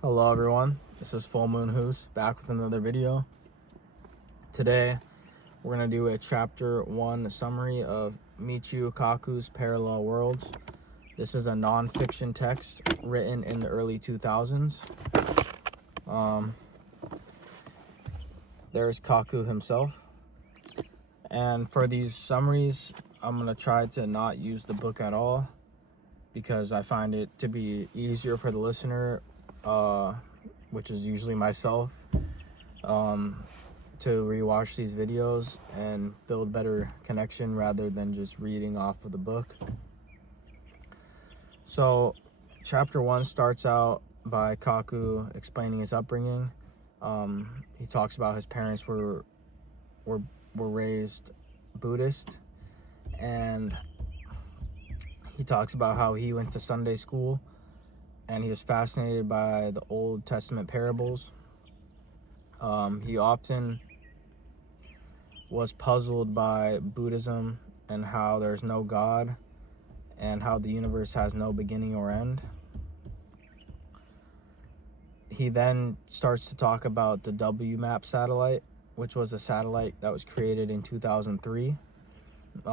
Hello everyone, this is Full Moon Hoos back with another video. Today we're going to do a chapter 1 summary of Michio Kaku's Parallel Worlds. This is a non-fiction text written in the early 2000s. There's Kaku himself. And for these summaries, I'm going to try to not use the book at all because I find it to be easier for the listener, which is usually myself, to rewatch these videos and build better connection rather than just reading off of the book. So chapter 1 starts out by Kaku explaining his upbringing. He talks about his parents were raised Buddhist, and he talks about how he went to Sunday school and he was fascinated by the Old Testament parables. He often was puzzled by Buddhism and how there's no God and how the universe has no beginning or end. He then starts to talk about the WMAP satellite, which was a satellite that was created in 2003.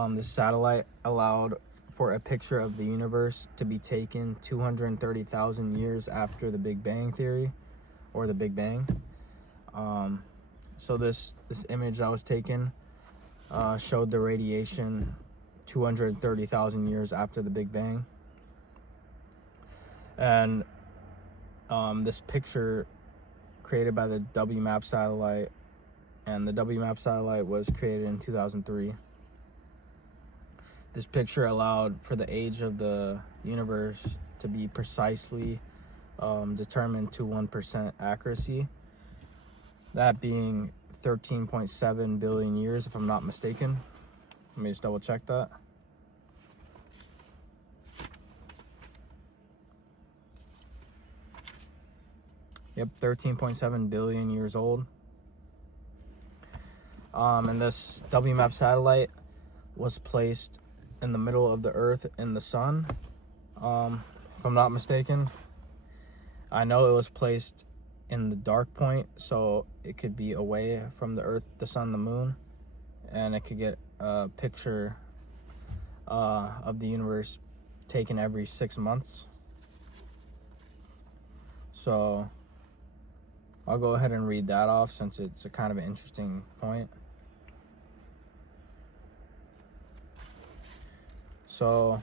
This satellite allowed for a picture of the universe to be taken 230,000 years after the Big Bang Theory, or the Big Bang. So this image that was taken showed the radiation 230,000 years after the Big Bang. And this picture created by the WMAP satellite, and the WMAP satellite was created in 2003. This picture allowed for the age of the universe to be precisely determined to 1% accuracy, that being 13.7 billion years, if I'm not mistaken. Let me just double check that. Yep, 13.7 billion years old. And this WMAP satellite was placed in the middle of the Earth and the Sun, if I'm not mistaken. I know it was placed in the dark point, so it could be away from the Earth, the Sun, the Moon, and it could get a picture of the universe taken every 6 months. So I'll go ahead and read that off since it's a kind of an interesting point. So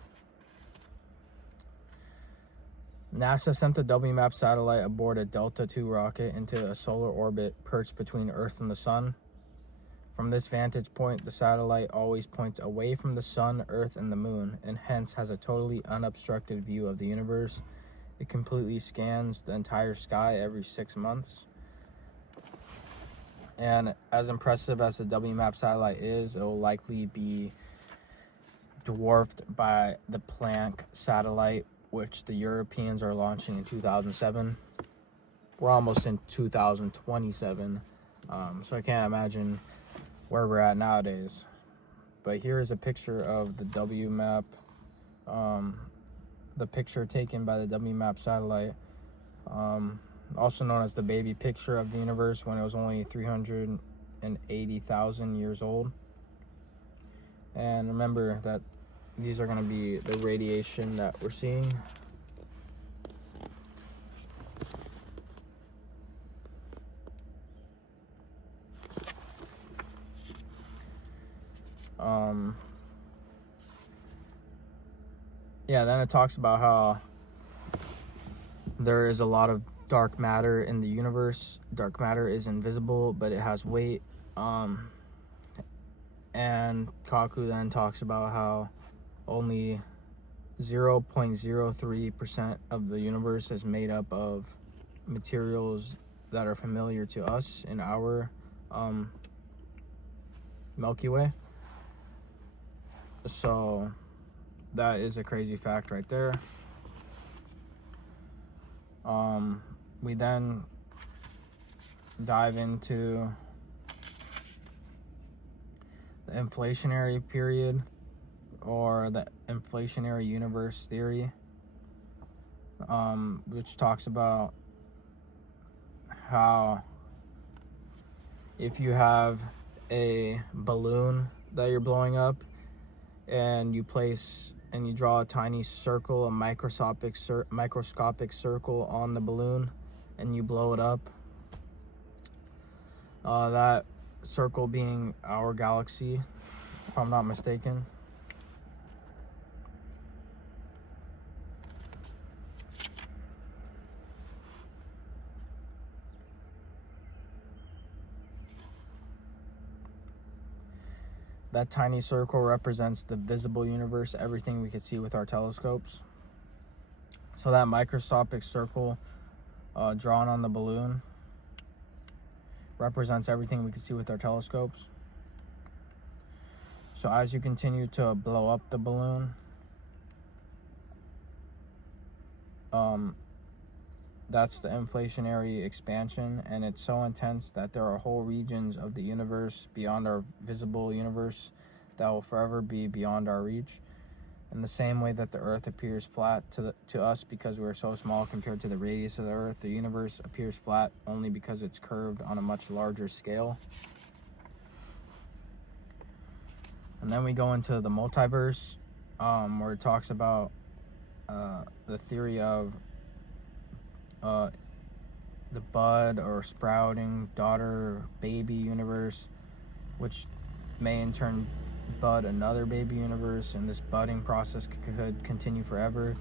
NASA sent the WMAP satellite aboard a Delta II rocket into a solar orbit perched between Earth and the Sun. From this vantage point, the satellite always points away from the Sun, Earth, and the Moon, and hence has a totally unobstructed view of the universe. It completely scans the entire sky every 6 months. And as impressive as the WMAP satellite is, it will likely be dwarfed by the Planck satellite, which the Europeans are launching in 2007. We're almost in 2027, so I can't imagine where we're at nowadays. But here is a picture of the WMAP, the picture taken by the WMAP satellite, also known as the baby picture of the universe when it was only 380,000 years old. And remember that these are going to be the radiation that we're seeing. Yeah, then it talks about how there is a lot of dark matter in the universe. Dark matter is invisible, but it has weight. And Kaku then talks about how only 0.03% of the universe is made up of materials that are familiar to us in our Milky Way. So that is a crazy fact right there. We then dive into the inflationary period, or the inflationary universe theory, which talks about how if you have a balloon that you're blowing up and you draw a tiny circle, a microscopic circle on the balloon, and you blow it up, that circle being our galaxy, if I'm not mistaken. That tiny circle represents the visible universe, everything we can see with our telescopes. So that microscopic circle drawn on the balloon represents everything we can see with our telescopes. So as you continue to blow up the balloon, that's the inflationary expansion, and it's so intense that there are whole regions of the universe beyond our visible universe that will forever be beyond our reach. In the same way that the Earth appears flat to us because we're so small compared to the radius of the Earth, the universe appears flat only because it's curved on a much larger scale. And then we go into the multiverse, where it talks about the theory of the bud or sprouting daughter baby universe, which may in turn bud another baby universe, and this budding process could continue forever.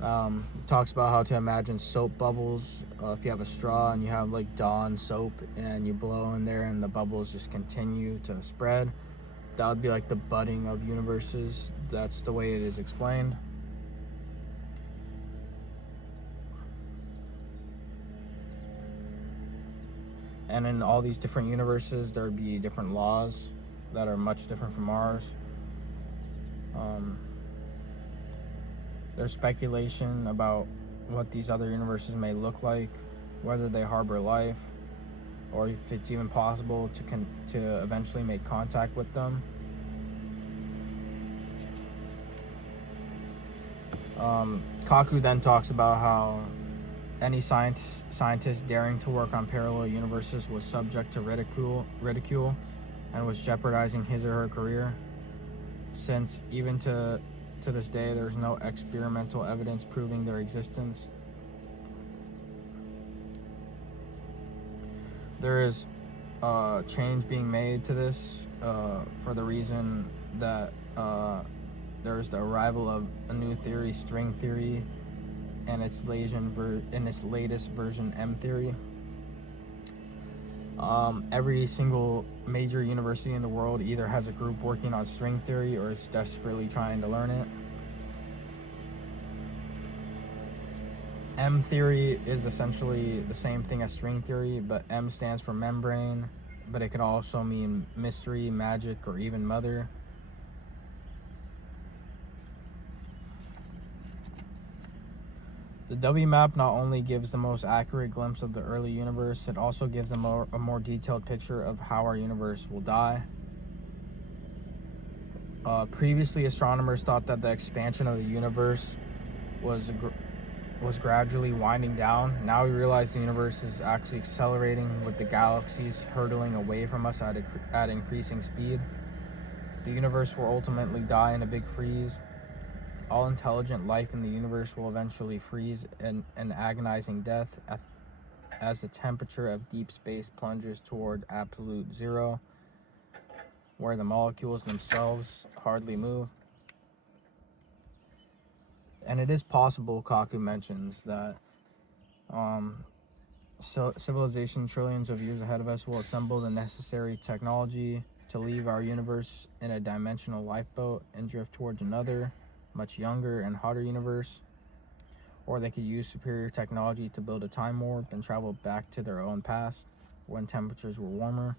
It talks about how to imagine soap bubbles. If you have a straw and you have like Dawn soap and you blow in there and the bubbles just continue to spread, that would be like the budding of universes. That's the way it is explained. And in all these different universes, there would be different laws that are much different from ours. There's speculation about what these other universes may look like, whether they harbor life, or if it's even possible to eventually make contact with them. Kaku then talks about how any scientist daring to work on parallel universes was subject to ridicule and was jeopardizing his or her career, since even to this day there's no experimental evidence proving their existence. There is change being made to this for the reason that there's the arrival of a new theory, string theory, and its latest version, M theory. Every single major university in the world either has a group working on string theory or is desperately trying to learn it. M theory is essentially the same thing as string theory, but M stands for membrane, but it could also mean mystery, magic, or even mother. The W map not only gives the most accurate glimpse of the early universe, it also gives a more detailed picture of how our universe will die. Previously, astronomers thought that the expansion of the universe was gradually winding down. Now we realize the universe is actually accelerating, with the galaxies hurtling away from us at increasing speed. The universe will ultimately die in a big freeze. All intelligent life in the universe will eventually freeze in an agonizing death as the temperature of deep space plunges toward absolute zero, where the molecules themselves hardly move. And it is possible, Kaku mentions, that civilization trillions of years ahead of us will assemble the necessary technology to leave our universe in a dimensional lifeboat and drift towards another, much younger and hotter universe. Or they could use superior technology to build a time warp and travel back to their own past when temperatures were warmer.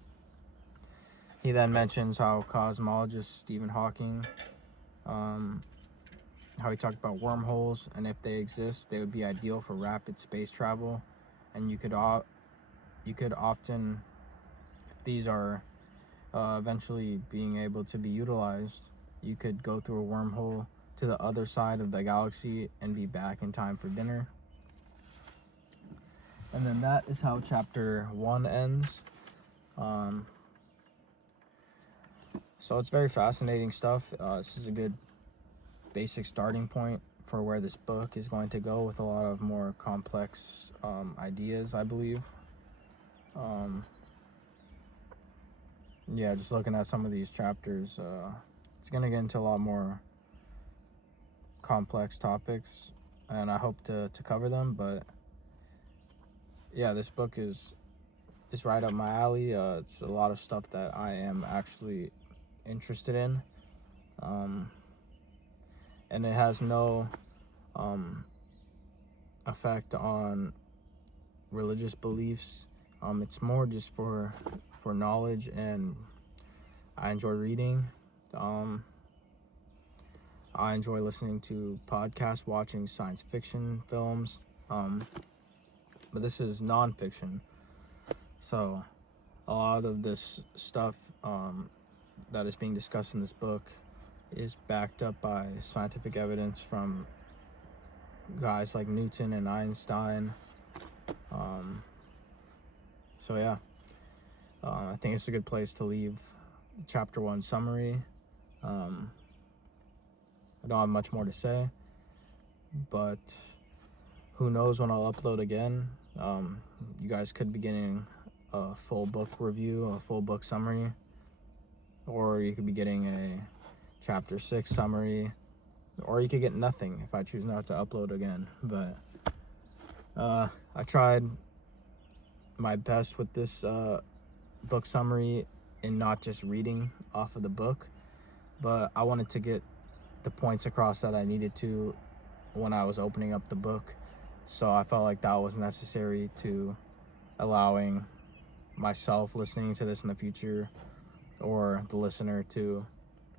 He then mentions how cosmologist Stephen Hawking, how he talked about wormholes, and if they exist, they would be ideal for rapid space travel. And you could often, if these are eventually being able to be utilized, you could go through a wormhole to the other side of the galaxy and be back in time for dinner. And then that is how chapter 1 ends. So it's very fascinating stuff. This is a good basic starting point for where this book is going to go, with a lot of more complex ideas, I believe. Yeah, just looking at some of these chapters, it's going to get into a lot more complex topics, and I hope to cover them. But yeah, this book is right up my alley. It's a lot of stuff that I am actually interested in, and it has no effect on religious beliefs. It's more just for knowledge, and I enjoy reading. I enjoy listening to podcasts, watching science fiction films, but this is nonfiction. So a lot of this stuff that is being discussed in this book is backed up by scientific evidence from guys like Newton and Einstein. So yeah, I think it's a good place to leave chapter 1 summary. I don't have much more to say, but who knows when I'll upload again. You guys could be getting a full book review, a full book summary, or you could be getting a chapter 6 summary, or you could get nothing if I choose not to upload again. But I tried my best with this book summary in not just reading off of the book, but I wanted to get the points across that I needed to when I was opening up the book. So I felt like that was necessary to allowing myself listening to this in the future, or the listener, to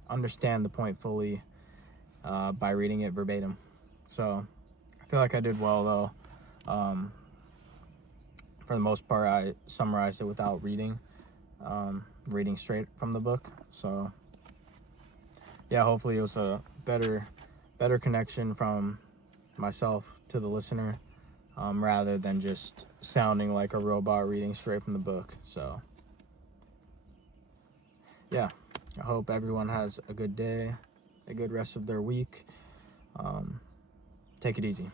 understand the point fully by reading it verbatim. So I feel like I did well, though. For the most part, I summarized it without reading straight from the book. So yeah, hopefully it was a better connection from myself to the listener, rather than just sounding like a robot reading straight from the book. So yeah, I hope everyone has a good day, a good rest of their week. Take it easy.